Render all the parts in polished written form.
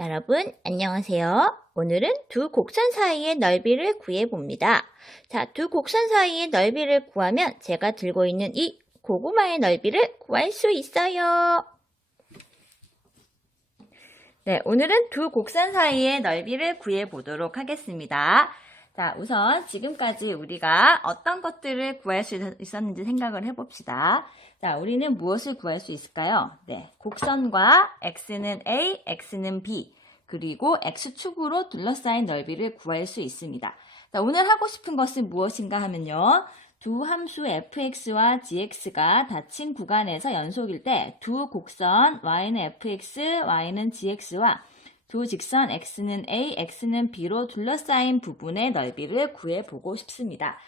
여러분, 안녕하세요. 오늘은 두 곡선 사이의 넓이를 구해봅니다. 자, 두 곡선 사이의 넓이를 구하면 제가 들고 있는 이 고구마의 넓이를 구할 수 있어요. 네, 오늘은 두 곡선 사이의 넓이를 구해보도록 하겠습니다. 자, 우선 지금까지 우리가 어떤 것들을 구할 수 있었는지 생각을 해봅시다. 자, 우리는 무엇을 구할 수 있을까요? 네, 곡선과 x는 a, x는 b, 그리고 x축으로 둘러싸인 넓이를 구할 수 있습니다. 자, 오늘 하고 싶은 것은 무엇인가 하면요. 두 함수 fx와 gx가 닫힌 구간에서 연속일 때 두 곡선 y는 fx, y는 gx와 두 직선 x는 a, x는 b로 둘러싸인 부분의 넓이를 구해보고 싶습니다.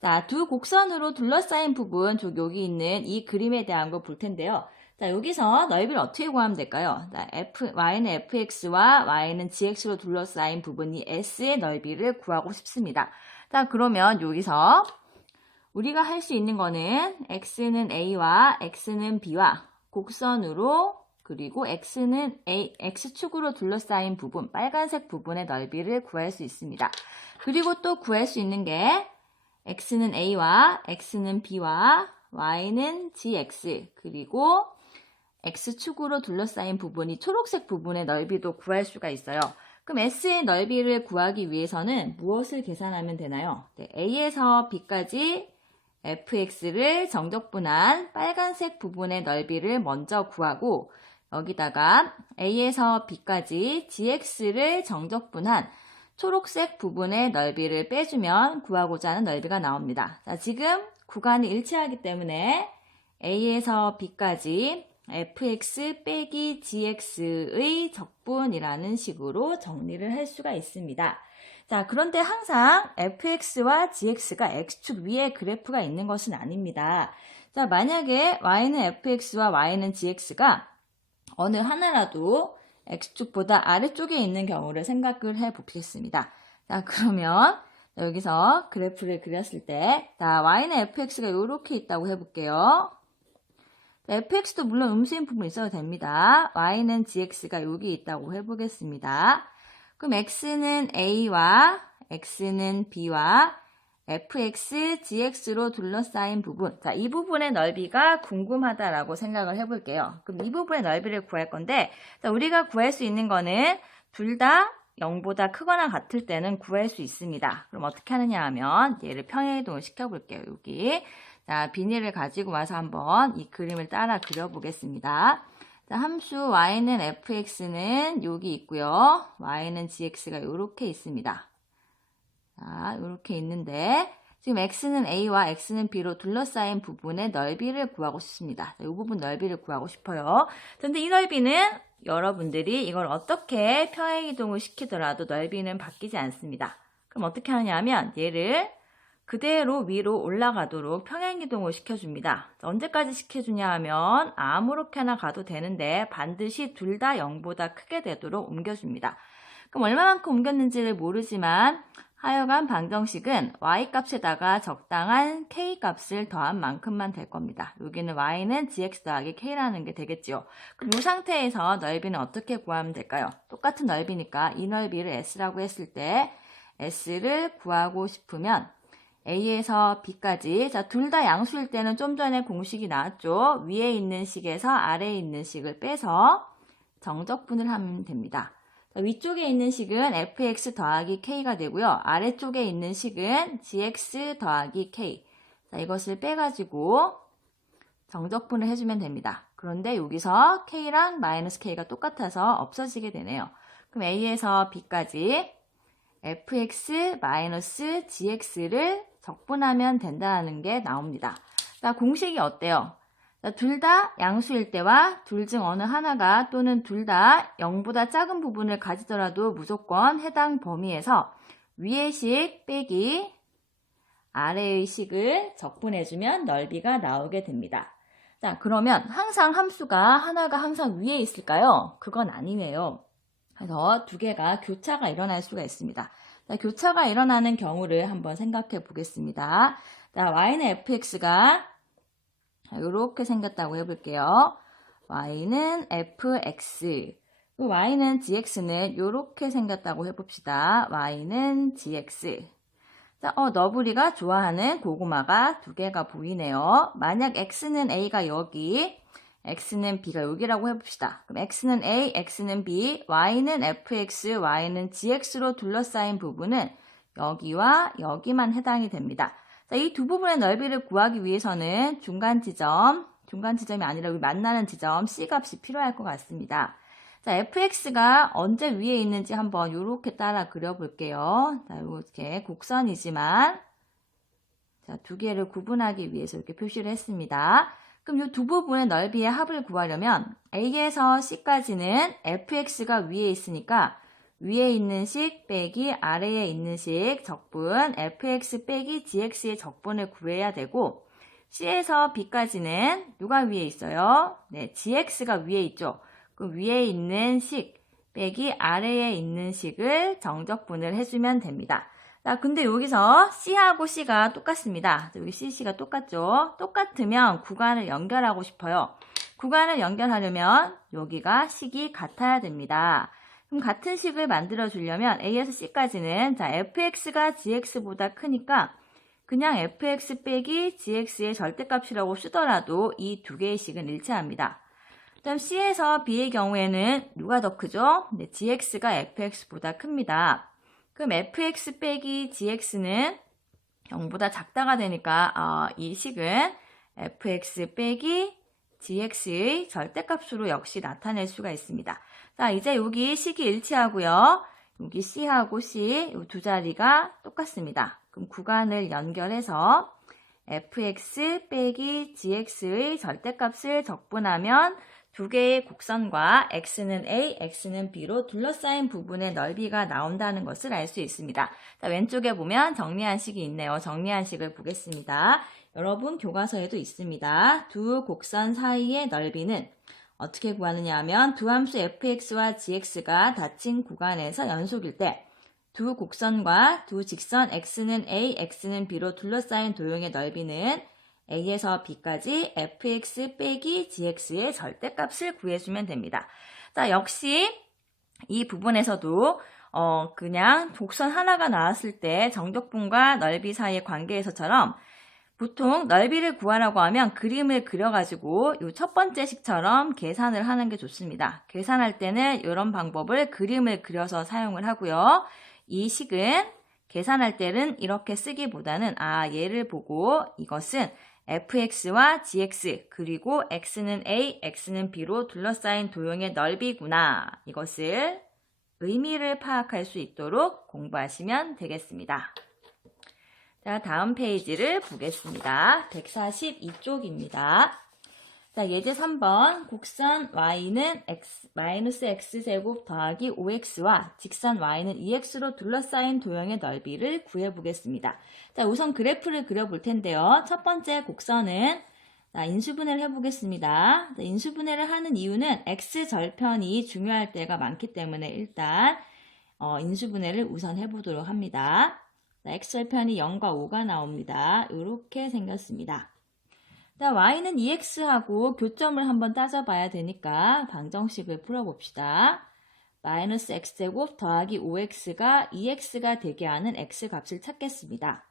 자, 두 곡선으로 둘러싸인 부분, 여기 있는 이 그림에 대한 거 볼 텐데요. 자, 여기서 넓이를 어떻게 구하면 될까요? 자, y는 fx와 y는 gx로 둘러싸인 부분이 s의 넓이를 구하고 싶습니다. 자, 그러면 여기서 우리가 할 수 있는 거는 x는 a와 x는 b와 곡선으로 그리고 x축으로 둘러싸인 부분, 빨간색 부분의 넓이를 구할 수 있습니다. 그리고 또 구할 수 있는 게 x는 a와 x는 b와 y는 gx, 그리고 x축으로 둘러싸인 부분이 초록색 부분의 넓이도 구할 수가 있어요. 그럼 S의 넓이를 구하기 위해서는 무엇을 계산하면 되나요? 네, A에서 B까지 fx를 정적분한 빨간색 부분의 넓이를 먼저 구하고 여기다가 A에서 B까지 gx를 정적분한 초록색 부분의 넓이를 빼주면 구하고자 하는 넓이가 나옵니다. 자, 지금 구간이 일치하기 때문에 A에서 B까지 fx 빼기 gx의 적분이라는 식으로 정리를 할 수가 있습니다. 자, 그런데 항상 fx와 gx가 x축 위에 그래프가 있는 것은 아닙니다. 자, 만약에 y는 fx와 y는 gx가 어느 하나라도 x축보다 아래쪽에 있는 경우를 생각을 해 보겠습니다. 자, 그러면 여기서 그래프를 그렸을 때, 자, y는 fx가 이렇게 있다고 해볼게요. fx도 물론 음수인 부분이 있어도 됩니다. y는 gx가 여기 있다고 해보겠습니다. 그럼 x는 a와 x는 b와 fx, gx로 둘러싸인 부분. 자, 이 부분의 넓이가 궁금하다라고 생각을 해볼게요. 그럼 이 부분의 넓이를 구할 건데, 자, 우리가 구할 수 있는 거는 둘 다 0보다 크거나 같을 때는 구할 수 있습니다. 그럼 어떻게 하느냐 하면 얘를 평행이동을 시켜볼게요. 여기. 자, 비닐을 가지고 와서 한번 이 그림을 따라 그려보겠습니다. 자, 함수 y는 fx는 여기 있고요. y는 gx가 이렇게 있습니다. 자, 이렇게 있는데 지금 x는 a와 x는 b로 둘러싸인 부분의 넓이를 구하고 싶습니다. 자, 이 부분 넓이를 구하고 싶어요. 그런데 이 넓이는 여러분들이 이걸 어떻게 평행이동을 시키더라도 넓이는 바뀌지 않습니다. 그럼 어떻게 하느냐 하면 얘를 그대로 위로 올라가도록 평행이동을 시켜줍니다. 언제까지 시켜주냐 하면 아무렇게나 가도 되는데 반드시 둘 다 0보다 크게 되도록 옮겨줍니다. 그럼 얼마만큼 옮겼는지를 모르지만 하여간 방정식은 y값에다가 적당한 k값을 더한 만큼만 될 겁니다. 여기는 y는 gx 더하기 k라는 게 되겠죠. 그럼 이 상태에서 넓이는 어떻게 구하면 될까요? 똑같은 넓이니까 이 넓이를 s라고 했을 때 s를 구하고 싶으면 A에서 B까지, 자, 둘 다 양수일 때는 좀 전에 공식이 나왔죠. 위에 있는 식에서 아래에 있는 식을 빼서 정적분을 하면 됩니다. 자, 위쪽에 있는 식은 fx 더하기 k가 되고요. 아래쪽에 있는 식은 gx 더하기 k. 자, 이것을 빼가지고 정적분을 해주면 됩니다. 그런데 여기서 k랑 마이너스 k가 똑같아서 없어지게 되네요. 그럼 A에서 B까지 fx 마이너스 gx를 적분하면 된다는 게 나옵니다. 자, 공식이 어때요? 둘 다 양수일 때와 둘 중 어느 하나가 또는 둘 다 0보다 작은 부분을 가지더라도 무조건 해당 범위에서 위의 식 빼기 아래의 식을 적분해주면 넓이가 나오게 됩니다. 자, 그러면 항상 함수가 하나가 항상 위에 있을까요? 그건 아니에요. 그래서 두 개가 교차가 일어날 수가 있습니다. 자, 교차가 일어나는 경우를 한번 생각해 보겠습니다. 자, y는 fx가 이렇게 생겼다고 해볼게요. y는 fx y는 gx는 이렇게 생겼다고 해봅시다. y는 gx. 자, 너구리가 좋아하는 고구마가 두 개가 보이네요. 만약 x는 a가 여기, x는 b가 여기라고 해봅시다. 그럼 x는 a, x는 b, y는 fx, y는 gx로 둘러싸인 부분은 여기와 여기만 해당이 됩니다. 자, 이 두 부분의 넓이를 구하기 위해서는 중간 지점이 아니라 여기 만나는 지점 c 값이 필요할 것 같습니다. 자, fx가 언제 위에 있는지 한번 이렇게 따라 그려볼게요. 자, 이렇게 곡선이지만 자, 두 개를 구분하기 위해서 이렇게 표시를 했습니다. 그럼 이 두 부분의 넓이의 합을 구하려면 a에서 c까지는 fx가 위에 있으니까 위에 있는 식 빼기 아래에 있는 식 적분 fx 빼기 gx의 적분을 구해야 되고 c에서 b까지는 누가 위에 있어요? 네, gx가 위에 있죠. 그 위에 있는 식 빼기 아래에 있는 식을 정적분을 해주면 됩니다. 자, 근데 여기서 C하고 C가 똑같습니다. 여기 CC가 똑같죠? 똑같으면 구간을 연결하고 싶어요. 구간을 연결하려면 여기가 식이 같아야 됩니다. 그럼 같은 식을 만들어 주려면 A에서 C까지는 자, fx가 gx보다 크니까 그냥 fx 빼기 gx의 절대값이라고 쓰더라도 이 두 개의 식은 일치합니다. 그다음 C에서 B의 경우에는 누가 더 크죠? 네, gx가 fx보다 큽니다. 그럼 fx 빼기 gx는 0보다 작다가 되니까 이 식은 fx 빼기 gx의 절대값으로 역시 나타낼 수가 있습니다. 자, 이제 여기 식이 일치하고요. 여기 C하고 C 이 두 자리가 똑같습니다. 그럼 구간을 연결해서 fx 빼기 gx의 절대값을 적분하면 두 개의 곡선과 x는 a, x는 b로 둘러싸인 부분의 넓이가 나온다는 것을 알 수 있습니다. 자, 왼쪽에 보면 정리한 식이 있네요. 정리한 식을 보겠습니다. 여러분 교과서에도 있습니다. 두 곡선 사이의 넓이는 어떻게 구하느냐 하면 두 함수 fx와 gx가 닫힌 구간에서 연속일 때 두 곡선과 두 직선 x는 a, x는 b로 둘러싸인 도형의 넓이는 a에서 b까지 fx 빼기 gx의 절대값을 구해주면 됩니다. 자, 역시 이 부분에서도 그냥 곡선 하나가 나왔을 때 정적분과 넓이 사이의 관계에서처럼 보통 넓이를 구하라고 하면 그림을 그려가지고 이 첫 번째 식처럼 계산을 하는 게 좋습니다. 계산할 때는 이런 방법을 그림을 그려서 사용을 하고요. 이 식은 계산할 때는 이렇게 쓰기보다는 얘를 보고 이것은 fx와 gx 그리고 x는 a, x는 b로 둘러싸인 도형의 넓이구나. 이것을 의미를 파악할 수 있도록 공부하시면 되겠습니다. 자, 다음 페이지를 보겠습니다. 142쪽입니다. 자, 예제 3번 곡선 y는 마이너스 x제곱 더하기 5x와 직선 y는 2x로 둘러싸인 도형의 넓이를 구해보겠습니다. 자, 우선 그래프를 그려볼 텐데요. 첫 번째 곡선은 인수분해를 해보겠습니다. 자, 인수분해를 하는 이유는 x절편이 중요할 때가 많기 때문에 일단 인수분해를 우선 해보도록 합니다. 자, x절편이 0과 5가 나옵니다. 이렇게 생겼습니다. 자, y는 2x하고 교점을 한번 따져봐야 되니까 방정식을 풀어봅시다. 마이너스 x제곱 더하기 5x가 2x가 되게 하는 x값을 찾겠습니다.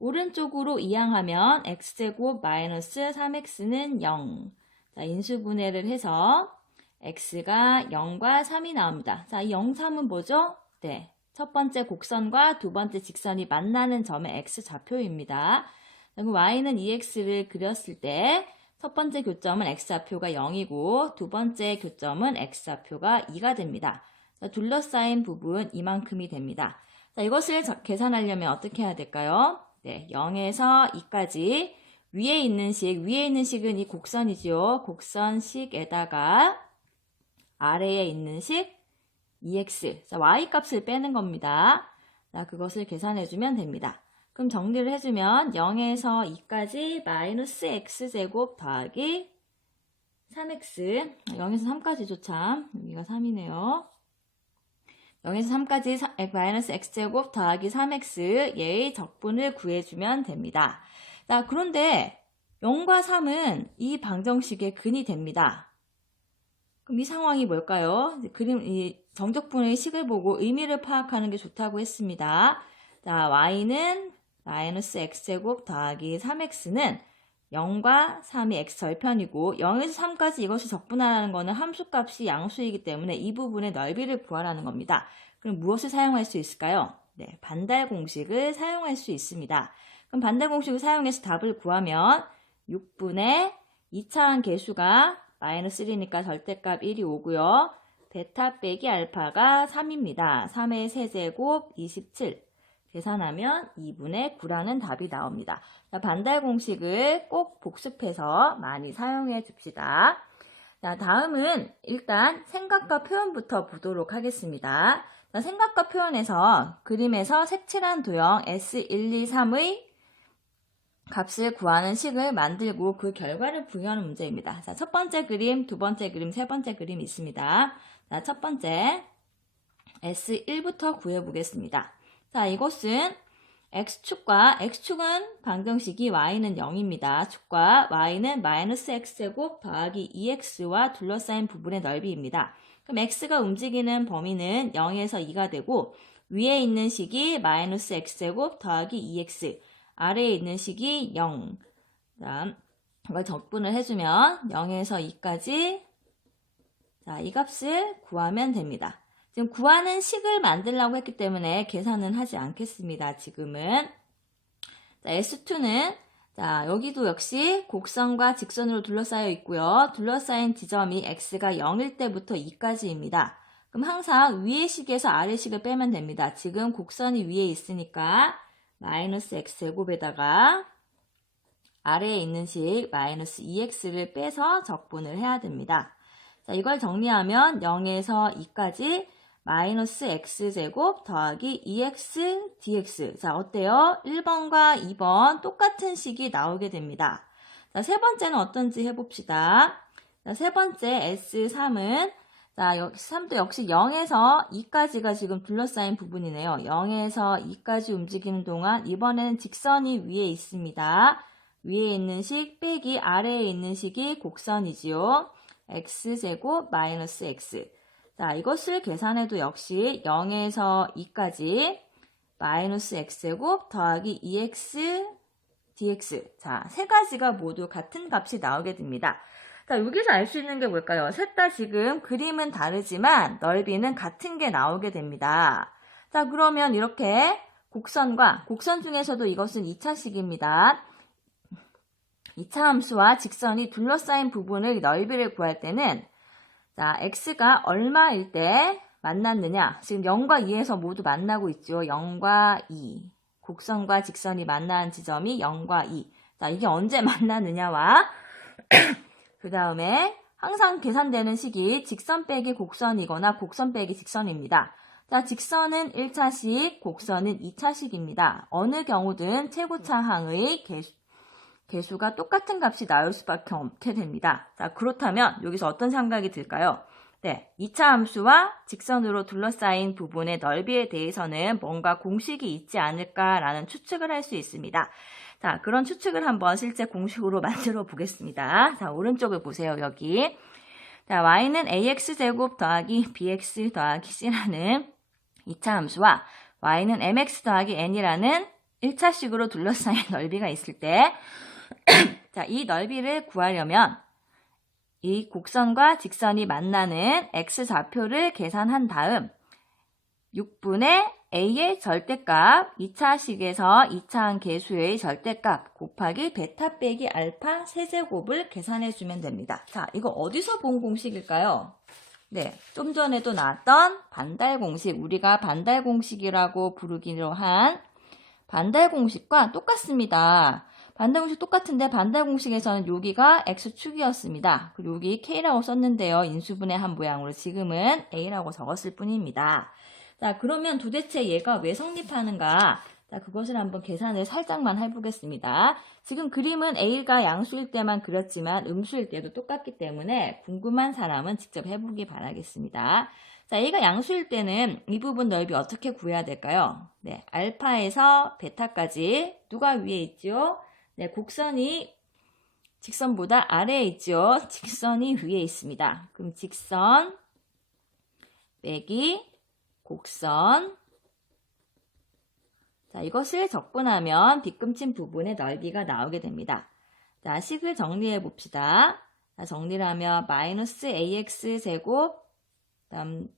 오른쪽으로 이항하면 x제곱 마이너스 3x는 0. 자, 인수분해를 해서 x가 0과 3이 나옵니다. 자, 이 0, 3은 뭐죠? 네, 첫 번째 곡선과 두 번째 직선이 만나는 점의 x좌표입니다. 그럼 y는 2x를 그렸을 때 첫 번째 교점은 x좌표가 0이고 두 번째 교점은 x좌표가 2가 됩니다. 자, 둘러싸인 부분 이만큼이 됩니다. 자, 이것을 계산하려면 어떻게 해야 될까요? 네, 0에서 2까지 위에 있는 식은 이 곡선이죠. 곡선식에다가 아래에 있는 식 2x, 자, y 값을 빼는 겁니다. 자, 그것을 계산해주면 됩니다. 그럼 정리를 해주면 0에서 2까지 마이너스 x제곱 더하기 3x 0에서 3까지죠 참 여기가 3이네요. 0에서 3까지 마이너스 x제곱 더하기 3x 얘의 적분을 구해주면 됩니다. 자, 그런데 0과 3은 이 방정식의 근이 됩니다. 그럼 이 상황이 뭘까요? 이 정적분의 식을 보고 의미를 파악하는 게 좋다고 했습니다. 자, y는 마이너스 x제곱 더하기 3x는 0과 3이 x 절편이고 0에서 3까지 이것을 적분하라는 것은 함수값이 양수이기 때문에 이 부분의 넓이를 구하라는 겁니다. 그럼 무엇을 사용할 수 있을까요? 네, 반달 공식을 사용할 수 있습니다. 그럼 반달 공식을 사용해서 답을 구하면 6분의 2차항 계수가 마이너스 1이니까 절대값 1이 오고요. 베타 빼기 알파가 3입니다. 3의 세제곱 27. 계산하면 2분의 9라는 답이 나옵니다. 자, 반달 공식을 꼭 복습해서 많이 사용해 줍시다. 자, 다음은 일단 생각과 표현부터 보도록 하겠습니다. 자, 생각과 표현에서 그림에서 색칠한 도형 S123의 값을 구하는 식을 만들고 그 결과를 부여하는 문제입니다. 자, 첫 번째 그림, 두 번째 그림, 세 번째 그림이 있습니다. 자, 첫 번째 S1부터 구해보겠습니다. 자, 이것은 X축과 X축은 방정식이 Y는 0입니다. 축과 Y는 마이너스 X제곱 더하기 2X와 둘러싸인 부분의 넓이입니다. 그럼 X가 움직이는 범위는 0에서 2가 되고 위에 있는 식이 마이너스 X제곱 더하기 2X 아래에 있는 식이 0. 그다음 이걸 적분을 해주면 0에서 2까지 자, 이 값을 구하면 됩니다. 지금 구하는 식을 만들려고 했기 때문에 계산은 하지 않겠습니다. 지금은 자, S2는 자, 여기도 역시 곡선과 직선으로 둘러싸여 있고요. 둘러싸인 지점이 x가 0일 때부터 2까지입니다. 그럼 항상 위의 식에서 아래 식을 빼면 됩니다. 지금 곡선이 위에 있으니까 마이너스 x제곱에다가 아래에 있는 식 마이너스 2x를 빼서 적분을 해야 됩니다. 자, 이걸 정리하면 0에서 2까지 마이너스 x제곱 더하기 2x dx. 자, 어때요? 1번과 2번 똑같은 식이 나오게 됩니다. 자, 세 번째는 어떤지 해봅시다. 자, 세 번째 S3은 자, 3도 역시 0에서 2까지가 지금 둘러싸인 부분이네요. 0에서 2까지 움직이는 동안 이번에는 직선이 위에 있습니다. 위에 있는 식 빼기 아래에 있는 식이 곡선이지요. x제곱 마이너스 x. 자, 이것을 계산해도 역시 0에서 2까지 마이너스 x제곱 더하기 2x dx. 자, 세 가지가 모두 같은 값이 나오게 됩니다. 자, 여기서 알 수 있는 게 뭘까요? 셋 다 지금 그림은 다르지만 넓이는 같은 게 나오게 됩니다. 자, 그러면 이렇게 곡선 중에서도 이것은 2차식입니다. 2차 함수와 직선이 둘러싸인 부분의 넓이를 구할 때는 자, x가 얼마일 때 만났느냐? 지금 0과 2에서 모두 만나고 있죠. 0과 2. 곡선과 직선이 만나는 지점이 0과 2. 자, 이게 언제 만나느냐와 그 다음에 항상 계산되는 식이 직선 빼기 곡선이거나 곡선 빼기 직선입니다. 자, 직선은 1차식, 곡선은 2차식입니다. 어느 경우든 최고차항의 개수가 똑같은 값이 나올 수밖에 없게 됩니다. 자, 그렇다면 여기서 어떤 생각이 들까요? 네, 2차 함수와 직선으로 둘러싸인 부분의 넓이에 대해서는 뭔가 공식이 있지 않을까라는 추측을 할 수 있습니다. 자, 그런 추측을 한번 실제 공식으로 만들어 보겠습니다. 자, 오른쪽을 보세요, 여기. 자, y는 ax제곱 더하기 bx 더하기 c라는 2차 함수와 y는 mx 더하기 n이라는 1차식으로 둘러싸인 넓이가 있을 때 자, 이 넓이를 구하려면 이 곡선과 직선이 만나는 x좌표를 계산한 다음 6분의 a의 절대값, 2차식에서 2차항 계수의 절대값 곱하기 베타 빼기 알파 세제곱을 계산해주면 됩니다. 자, 이거 어디서 본 공식일까요? 네, 좀 전에도 나왔던 반달 공식, 우리가 반달 공식이라고 부르기로 한 반달 공식과 똑같습니다. 반달 공식 똑같은데 반달 공식에서는 여기가 x축이었습니다. 그리고 여기 k라고 썼는데요. 인수분해 한 모양으로 지금은 a라고 적었을 뿐입니다. 자, 그러면 도대체 얘가 왜 성립하는가? 자, 그것을 한번 계산을 살짝만 해보겠습니다. 지금 그림은 a가 양수일 때만 그렸지만 음수일 때도 똑같기 때문에 궁금한 사람은 직접 해보기 바라겠습니다. 자, a가 양수일 때는 이 부분 넓이 어떻게 구해야 될까요? 네, 알파에서 베타까지 누가 위에 있죠? 네, 곡선이 직선보다 아래에 있죠. 직선이 위에 있습니다. 그럼 직선 빼기 곡선. 자, 이것을 적분하면 빗금친 부분의 넓이가 나오게 됩니다. 자, 식을 정리해 봅시다. 자, 정리를 하면 마이너스 ax 제곱 그다음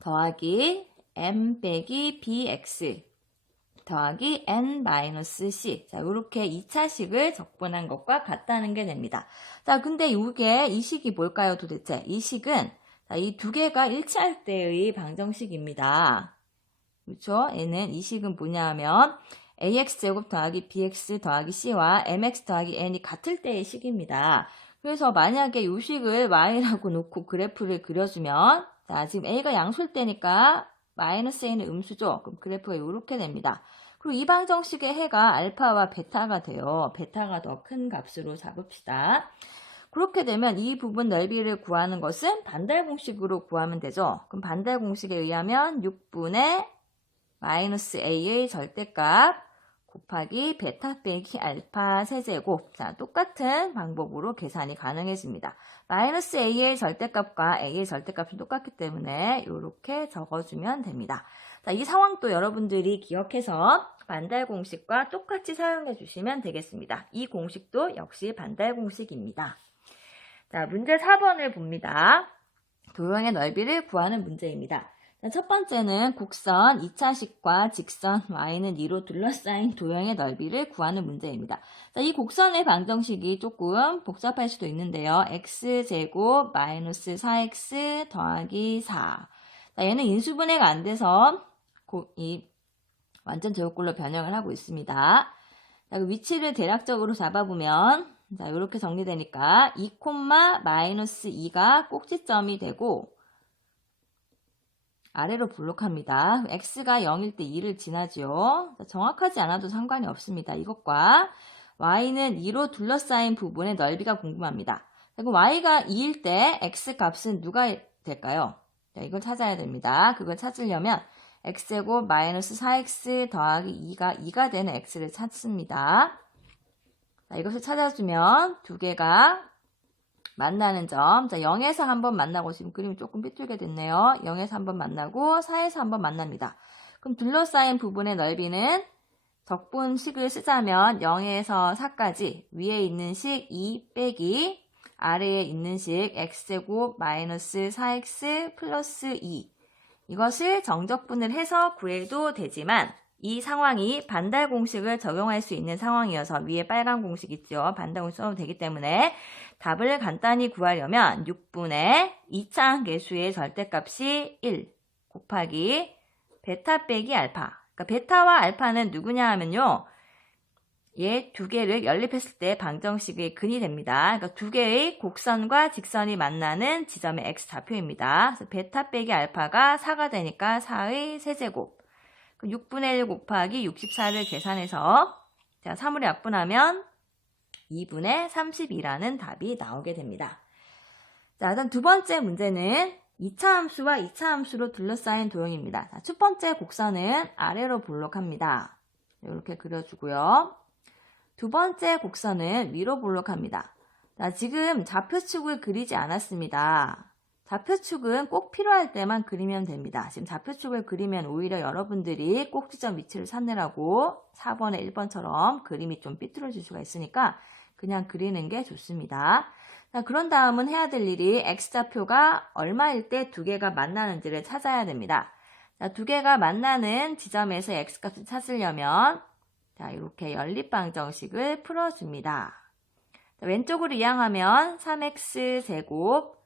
더하기 m 빼기 bx 더하기 n-c. 자, 이렇게 2차식을 적분한 것과 같다는 게 됩니다. 자, 근데 이 식이 뭘까요, 도대체? 이 식은 이 두 개가 일치할 때의 방정식입니다. 그렇죠? 이 식은 뭐냐 하면 ax제곱 더하기 bx 더하기 c와 mx 더하기 n이 같을 때의 식입니다. 그래서 만약에 이 식을 y라고 놓고 그래프를 그려주면, 자, 지금 a가 양수일 때니까 마이너스 a는 음수죠. 그럼 그래프가 이렇게 됩니다. 그리고 이 방정식의 해가 알파와 베타가 돼요. 베타가 더 큰 값으로 잡읍시다. 그렇게 되면 이 부분 넓이를 구하는 것은 반달 공식으로 구하면 되죠. 그럼 반달 공식에 의하면 6분의 마이너스 a의 절대값 곱하기 베타 빼기 알파 세제곱. 자, 똑같은 방법으로 계산이 가능해집니다. 마이너스 a의 절대값과 a의 절대값이 똑같기 때문에 이렇게 적어주면 됩니다. 자, 이 상황도 여러분들이 기억해서 반달 공식과 똑같이 사용해 주시면 되겠습니다. 이 공식도 역시 반달 공식입니다. 자, 문제 4번을 봅니다. 도형의 넓이를 구하는 문제입니다. 첫 번째는 곡선 2차식과 직선 y는 2로 둘러싸인 도형의 넓이를 구하는 문제입니다. 자, 이 곡선의 방정식이 조금 복잡할 수도 있는데요. x제곱 마이너스 4x 더하기 4. 자, 얘는 인수분해가 안 돼서 이 완전 제곱꼴로 변형을 하고 있습니다. 자, 그 위치를 대략적으로 잡아보면, 자, 이렇게 정리되니까 2, 마이너스 2가 꼭지점이 되고 아래로 블록합니다. x가 0일 때 2를 지나죠. 자, 정확하지 않아도 상관이 없습니다. 이것과 y는 2로 둘러싸인 부분의 넓이가 궁금합니다. 그리고 y가 2일 때 x 값은 누가 될까요? 자, 이걸 찾아야 됩니다. 그걸 찾으려면 x제곱 마이너스 4x 더하기 2가 되는 x를 찾습니다. 자, 이것을 찾아주면 두 개가 만나는 점. 자, 0에서 한번 만나고, 지금 그림이 조금 삐뚤게 됐네요. 0에서 한번 만나고 4에서 한번 만납니다. 그럼 둘러싸인 부분의 넓이는 적분식을 쓰자면 0에서 4까지 위에 있는 식 2 빼기 아래에 있는 식 x제곱 마이너스 4x 플러스 2. 이것을 정적분을 해서 구해도 되지만 이 상황이 반달 공식을 적용할 수 있는 상황이어서 위에 빨간 공식 있죠. 반달 공식 써도 되기 때문에 답을 간단히 구하려면 6분의 2차 계수의 절대값이 1 곱하기 베타 빼기 알파. 그러니까 베타와 알파는 누구냐 하면요. 얘 두 개를 연립했을 때 방정식의 근이 됩니다. 그러니까 두 개의 곡선과 직선이 만나는 지점의 x좌표입니다. 그래서 베타 빼기 알파가 4가 되니까 4의 세제곱. 6분의 1 곱하기 64를 계산해서 자, 3으로 약분하면 2분의 32라는 답이 나오게 됩니다. 자, 다음 두 번째 문제는 2차 함수와 2차 함수로 둘러싸인 도형입니다. 자, 첫 번째 곡선은 아래로 볼록합니다. 이렇게 그려주고요. 두 번째 곡선은 위로 볼록합니다. 자, 지금 좌표축을 그리지 않았습니다. 좌표축은 꼭 필요할 때만 그리면 됩니다. 지금 좌표축을 그리면 오히려 여러분들이 꼭지점 위치를 찾느라고 4번에 1번처럼 그림이 좀 삐뚤어질 수가 있으니까 그냥 그리는 게 좋습니다. 자, 그런 다음은 해야 될 일이 x좌표가 얼마일 때 두 개가 만나는지를 찾아야 됩니다. 자, 두 개가 만나는 지점에서 x값을 찾으려면 자, 이렇게 연립방정식을 풀어줍니다. 자, 왼쪽으로 이항하면 3x제곱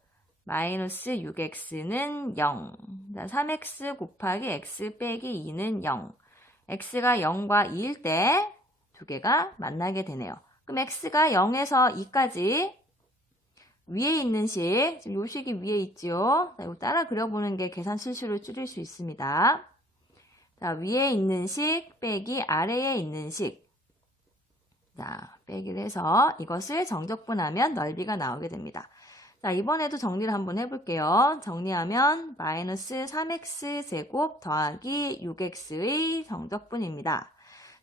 마이너스 6x는 0. 3x 곱하기 x 빼기 2는 0. x가 0과 2일 때 두 개가 만나게 되네요. 그럼 x가 0에서 2까지 위에 있는 식, 지금 요 식이 위에 있죠. 자, 이거 따라 그려보는 게 계산 실수를 줄일 수 있습니다. 자, 위에 있는 식 빼기 아래에 있는 식. 자, 빼기를 해서 이것을 정적분하면 넓이가 나오게 됩니다. 자, 이번에도 정리를 한번 해볼게요. 정리하면 마이너스 3x 제곱 더하기 6x의 정적분입니다.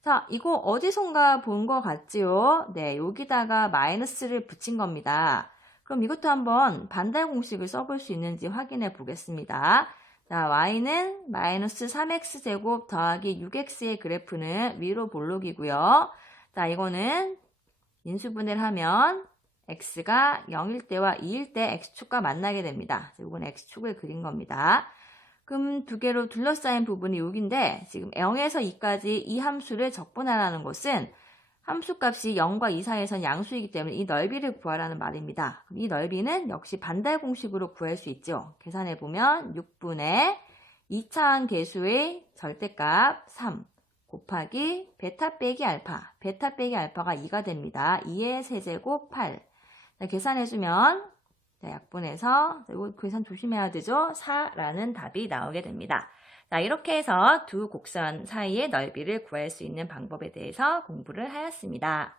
자, 이거 어디선가 본 것 같지요? 네, 여기다가 마이너스를 붙인 겁니다. 그럼 이것도 한번 반대 공식을 써볼 수 있는지 확인해 보겠습니다. 자, y는 마이너스 3x제곱 더하기 6x의 그래프는 위로 볼록이고요. 자, 이거는 인수분해를 하면 x가 0일 때와 2일 때 x축과 만나게 됩니다. 이건 x축을 그린 겁니다. 그럼 두 개로 둘러싸인 부분이 여기인데 지금 0에서 2까지 이 함수를 적분하라는 것은 함수 값이 0과 2 사이에선 양수이기 때문에 이 넓이를 구하라는 말입니다. 그럼 이 넓이는 역시 반대 공식으로 구할 수 있죠. 계산해보면 6분의 2차항 계수의 절대값 3 곱하기 베타 빼기 알파. 베타 빼기 알파가 2가 됩니다. 2의 세제곱 8. 자, 계산해주면 약분해서 이거 계산 조심해야 되죠. 4라는 답이 나오게 됩니다. 자, 이렇게 해서 두 곡선 사이의 넓이를 구할 수 있는 방법에 대해서 공부를 하였습니다.